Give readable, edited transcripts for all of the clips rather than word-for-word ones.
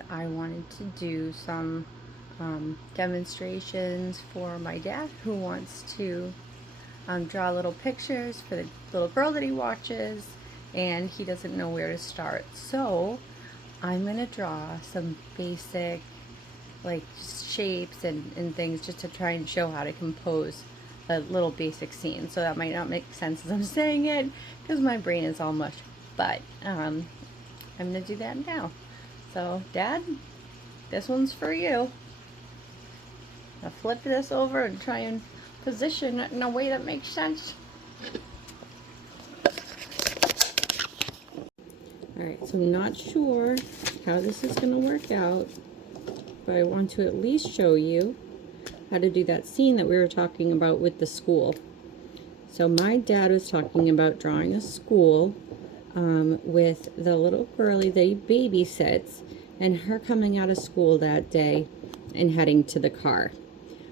and I wanted to do some demonstrations for my dad who wants to draw little pictures for the little girl that he watches, and he doesn't know where to start. So I'm gonna draw some basic like shapes and things just to try and show how to compose a little basic scene. So that might not make sense as I'm saying it because my brain is all mush, but I'm gonna do that now. So Dad, this one's for you. I'll flip this over and try and position it in a way that makes sense. Alright, so I'm not sure how this is going to work out, but I want to at least show you how to do that scene that we were talking about with the school. So my dad was talking about drawing a school with the little girlie that he babysits and her coming out of school that day and heading to the car.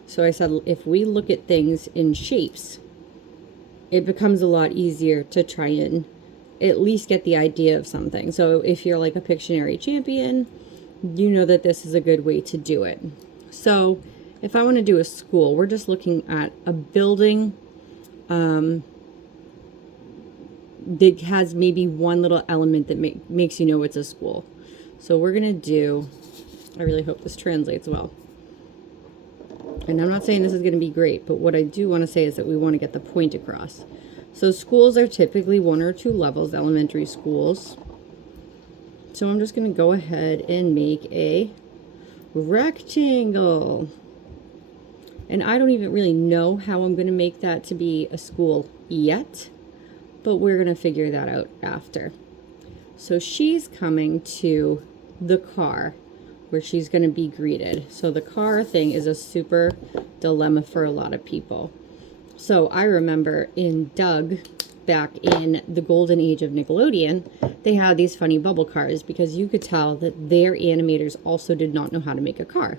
So I said, if we look at things in shapes, it becomes a lot easier to try and at least get the idea of something. So if you're like a Pictionary champion, you know that this is a good way to do it. So if I want to do a school, we're just looking at a building that has maybe one little element that makes you know it's a school. So we're going to do, I really hope this translates well. And I'm not saying this is going to be great, but what I do want to say is that we want to get the point across. So schools are typically 1 or 2 levels, elementary schools. So I'm just going to go ahead and make a rectangle. And I don't even really know how I'm going to make that to be a school yet, but we're going to figure that out after. So she's coming to the car where she's going to be greeted. So the car thing is a super dilemma for a lot of people. So I remember in Doug, back in the golden age of Nickelodeon, they had these funny bubble cars because you could tell that their animators also did not know how to make a car.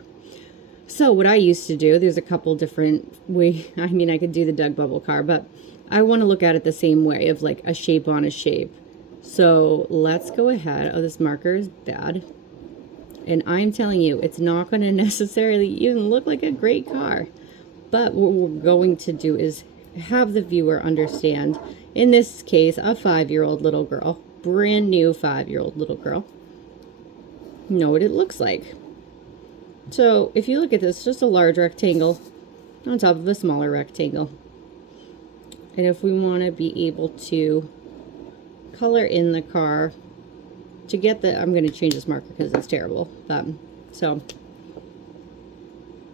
So what I used to do, there's a couple different ways, I mean, I could do the Doug bubble car, but I want to look at it the same way of like a shape on a shape. So let's go ahead. Oh, this marker is bad. And I'm telling you, it's not going to necessarily even look like a great car. But what we're going to do is have the viewer understand, in this case, a 5-year-old little girl, brand new 5-year-old little girl, know what it looks like. So if you look at this, just a large rectangle on top of a smaller rectangle. And if we want to be able to color in the car to get the, I'm going to change this marker because it's terrible. So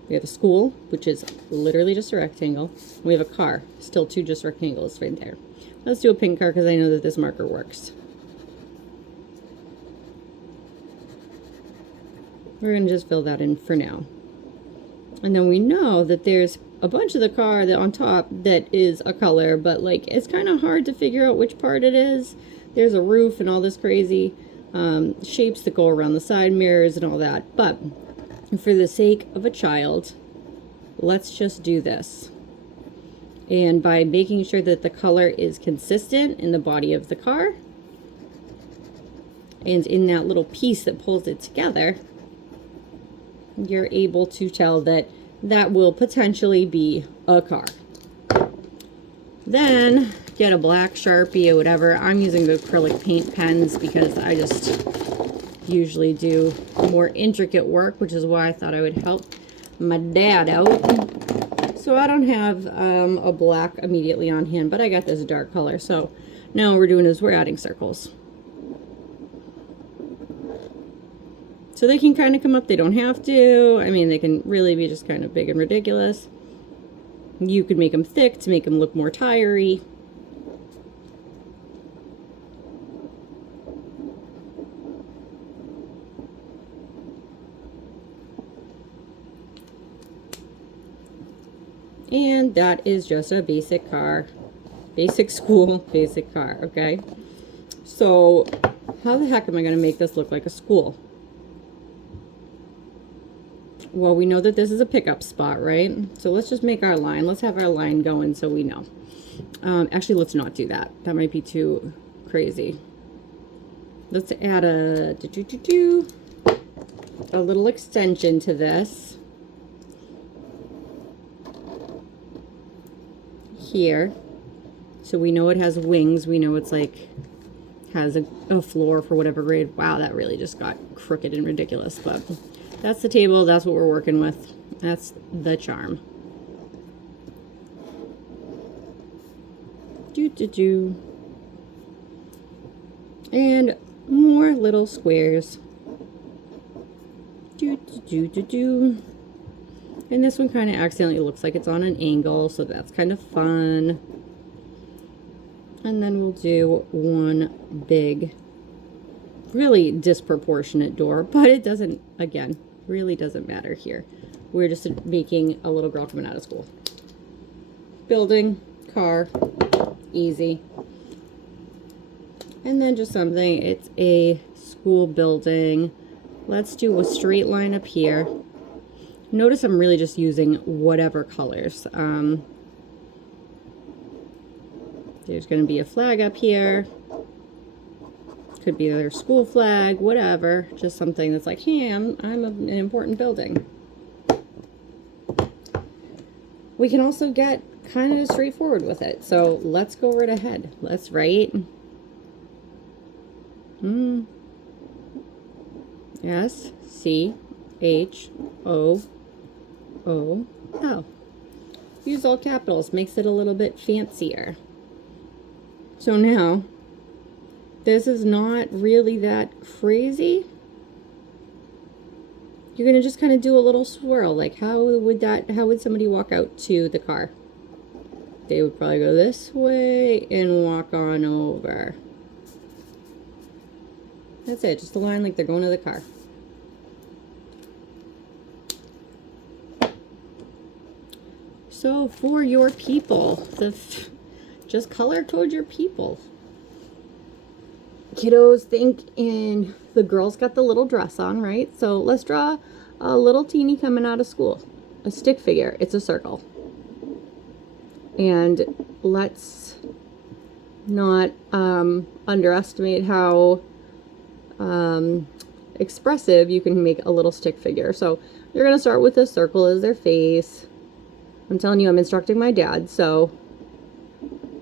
we have a school, which is literally just a rectangle. We have a car, still 2 just rectangles right there. Let's do a pink car because I know that this marker works. We're going to just fill that in for now. And then we know that there's a bunch of the car that on top that is a color, but like it's kind of hard to figure out which part it is. There's a roof and all this crazy shapes that go around the side mirrors and all that. But for the sake of a child, let's just do this. And by making sure that the color is consistent in the body of the car and in that little piece that pulls it together, you're able to tell that that will potentially be a car. Then get a black Sharpie or whatever. I'm using the acrylic paint pens because I just usually do more intricate work, which is why I thought I would help my dad out. So I don't have a black immediately on hand, but I got this dark color. So now what we're doing is we're adding circles. So they can kind of come up, they don't have to. I mean, they can really be just kind of big and ridiculous. You could make them thick to make them look more tiry. And that is just a basic car, basic school, basic car, okay? So how the heck am I going to make this look like a school? Well, we know that this is a pickup spot, right? So let's just make our line. Let's have our line going so we know. Actually, let's not do that. That might be too crazy. Let's add a a little extension to this here. So we know it has wings. We know it's like has a floor for whatever grade. Wow, that really just got crooked and ridiculous. But that's the table. That's what we're working with. That's the charm. Do. And more little squares. Do. And this one kind of accidentally looks like it's on an angle, so that's kind of fun. And then we'll do one big, really disproportionate door, but it doesn't, again, really doesn't matter here. We're just making a little girl coming out of school. Building, car, easy. And then just something, it's a school building. Let's do a straight line up here. Notice I'm really just using whatever colors. There's going to be a flag up here. Could be their school flag, whatever. Just something that's like, hey, I'm an important building. We can also get kind of straightforward with it. So let's go right ahead. Let's write SCHOOL. Use all capitals, makes it a little bit fancier. So now, this is not really that crazy. You're gonna just kind of do a little swirl. Like how would somebody walk out to the car? They would probably go this way and walk on over. That's it, just a line like they're going to the car. So for your people, just color code your people. Kiddos, think in, the girl's got the little dress on, right? So let's draw a little teeny coming out of school. A stick figure, it's a circle. And let's not underestimate how expressive you can make a little stick figure. So you're going to start with a circle as their face. I'm telling you, I'm instructing my dad, so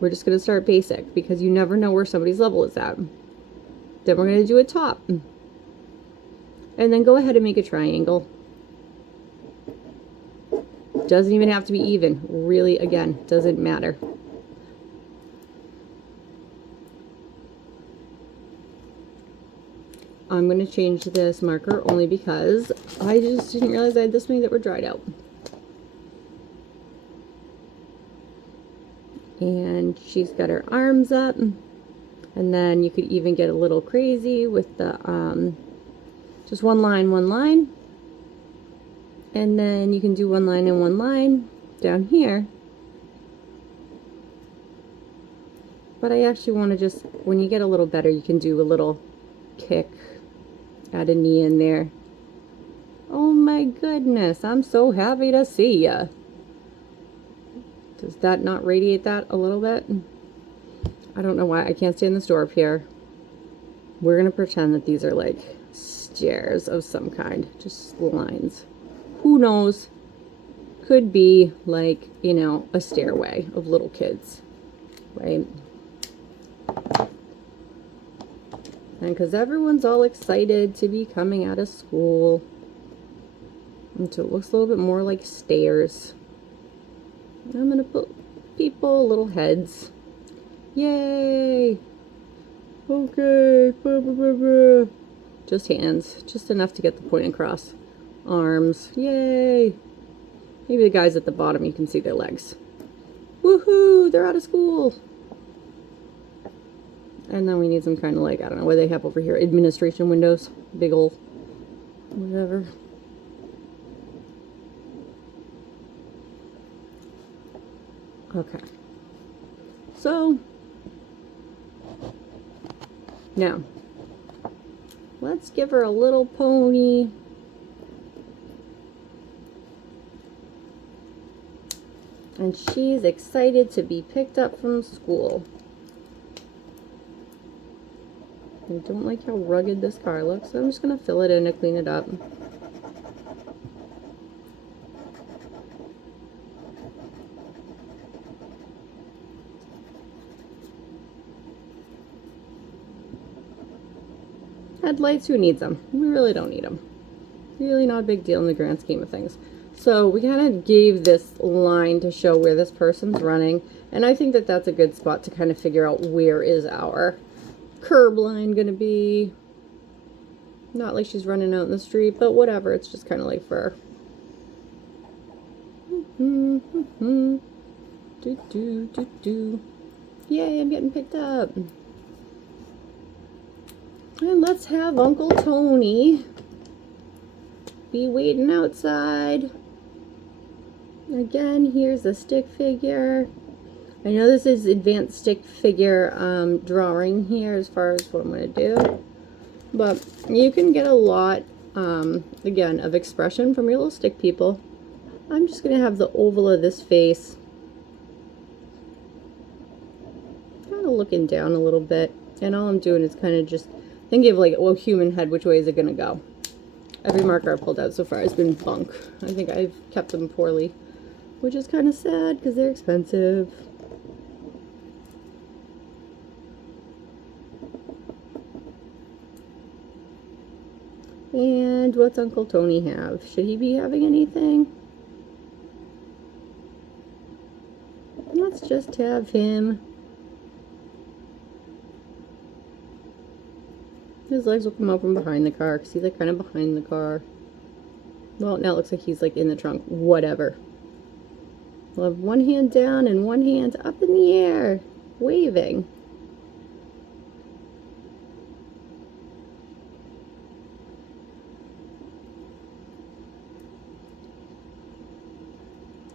we're just going to start basic because you never know where somebody's level is at. Then we're going to do a top. And then go ahead and make a triangle. Doesn't even have to be even. Really, again, doesn't matter. I'm going to change this marker only because I just didn't realize I had this many that were dried out. And she's got her arms up. And then you could even get a little crazy with the, just one line. And then you can do one line and one line down here. But I actually want to just, when you get a little better, you can do a little kick, add a knee in there. Oh my goodness, I'm so happy to see ya. Does that not radiate that a little bit? I don't know why I can't stand this door up here. We're going to pretend that these are like stairs of some kind, just lines. Who knows? Could be like, you know, a stairway of little kids, right? And because everyone's all excited to be coming out of school. And so it looks a little bit more like stairs. I'm going to put people, little heads. Yay! Okay. Just hands. Just enough to get the point across. Arms. Yay! Maybe the guys at the bottom, you can see their legs. Woohoo! They're out of school! And then we need some kind of like, I don't know what they have over here. Administration windows. Big ol' whatever. Okay. So, now, let's give her a little pony. And she's excited to be picked up from school. I don't like how rugged this car looks, so I'm just going to fill it in to clean it up. headlights, who needs them? We really don't need them. Really not a big deal in the grand scheme of things. So we kind of gave this line to show where this person's running, and I think that that's a good spot to kind of figure out where is our curb line going to be. Not like she's running out in the street, but whatever. It's just kind of like for do do do do. Yay, I'm getting picked up. And let's have Uncle Tony be waiting outside. Again, here's a stick figure. I know this is advanced stick figure drawing here as far as what I'm going to do. But you can get a lot, again, of expression from your little stick people. I'm just going to have the oval of this face kind of looking down a little bit. And all I'm doing is kind of just thinking of like, well, human head, which way is it going to go? Every marker I've pulled out so far has been bunk. I think I've kept them poorly, which is kind of sad because they're expensive. And what's Uncle Tony have? Should he be having anything? Let's just have him. His legs will come out from behind the car because he's like kind of behind the car. Well, now it looks like he's like in the trunk. Whatever. We'll have one hand down and one hand up in the air, waving.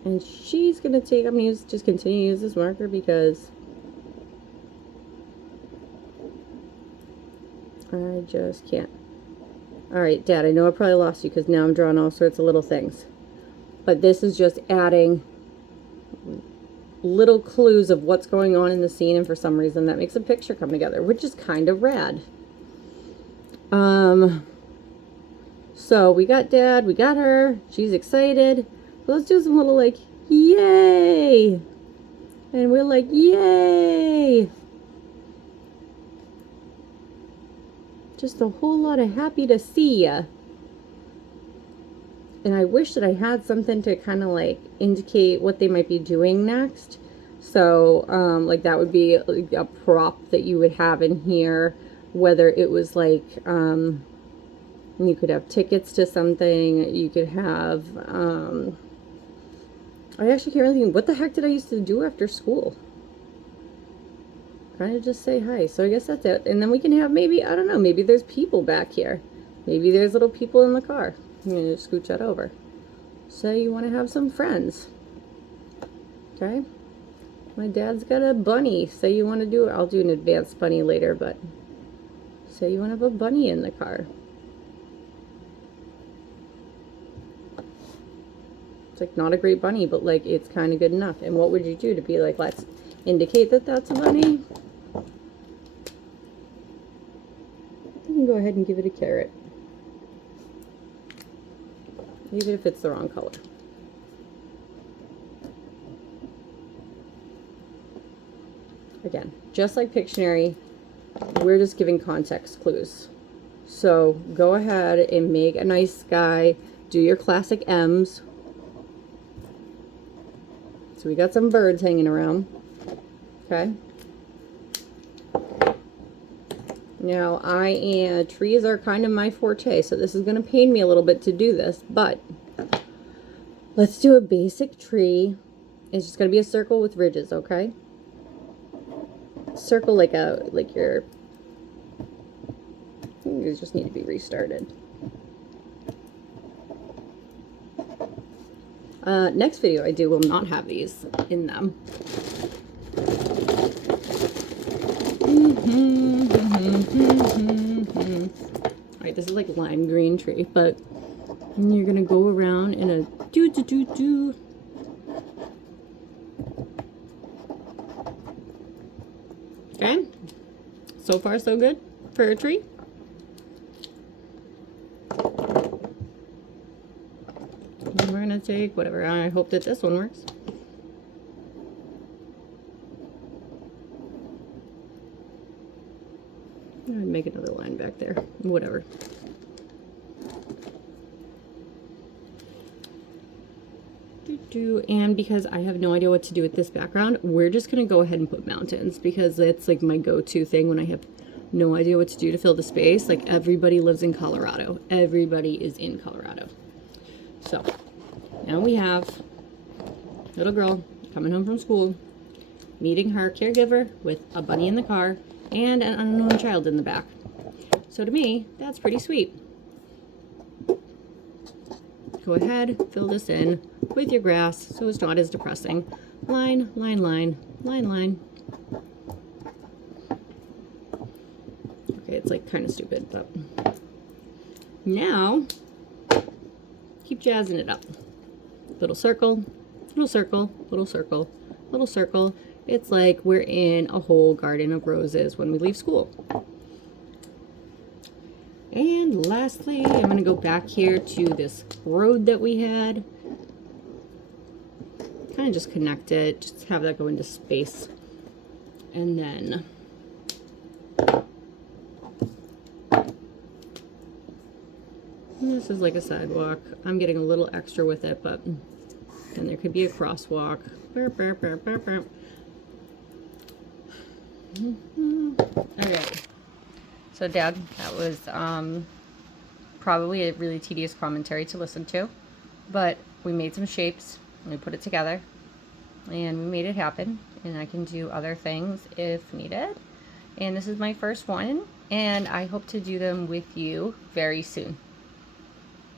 And she's going to take, I'm going to just continue to use this marker because I just can't. Alright, Dad, I know I probably lost you because now I'm drawing all sorts of little things. But this is just adding little clues of what's going on in the scene, and for some reason that makes a picture come together, which is kind of rad. So we got Dad, we got her, she's excited. Let's do some little like, yay! And we're like, yay! Just a whole lot of happy to see ya. And I wish that I had something to kind of like indicate what they might be doing next. So, like that would be like a prop that you would have in here, whether it was like, you could have tickets to something, you could have, I actually can't really think, what the heck did I used to do after school? Kind of just say hi. So I guess that's it. And then we can have maybe, I don't know, maybe there's people back here. Maybe there's little people in the car. I'm going to scooch that over. So you want to have some friends. Okay. My dad's got a bunny. Say you want to do it. I'll do an advanced bunny later, but say you want to have a bunny in the car. It's like not a great bunny, but like it's kind of good enough. And what would you do to be like, let's indicate that that's a bunny? You can go ahead and give it a carrot. Even if it's the wrong color. Again, just like Pictionary, we're just giving context clues. So go ahead and make a nice sky. Do your classic M's. So we got some birds hanging around. Okay. Now trees are kind of my forte, so this is going to pain me a little bit to do this, but let's do a basic tree. It's just going to be a circle with ridges, okay? Circle like your, you just need to be restarted. Next video I do will not have these in them. Alright, this is like lime green tree, but you're gonna go around in a do. Okay, so far so good for a tree. And we're gonna take whatever. I hope that this one works. I'd make another line back there. Whatever. And because I have no idea what to do with this background, we're just going to go ahead and put mountains because it's like my go-to thing when I have no idea what to do to fill the space. Like everybody lives in Colorado. Everybody is in Colorado. So now we have little girl coming home from school, meeting her caregiver with a bunny in the car and an unknown child in the back. So to me, that's pretty sweet. Go ahead, fill this in with your grass so it's not as depressing. Line, line, line, line, line. Okay, it's like kind of stupid, but now keep jazzing it up. Little circle, little circle, little circle, little circle. It's like we're in a whole garden of roses when we leave school. And lastly, I'm going to go back here to this road that we had. Kind of just connect it, just have that go into space. And then this is like a sidewalk. I'm getting a little extra with it, but then there could be a crosswalk. Burp, burp, burp, burp, burp. Okay. So Dad, that was probably a really tedious commentary to listen to, but we made some shapes and we put it together and we made it happen, and I can do other things if needed. And this is my first one, and I hope to do them with you very soon.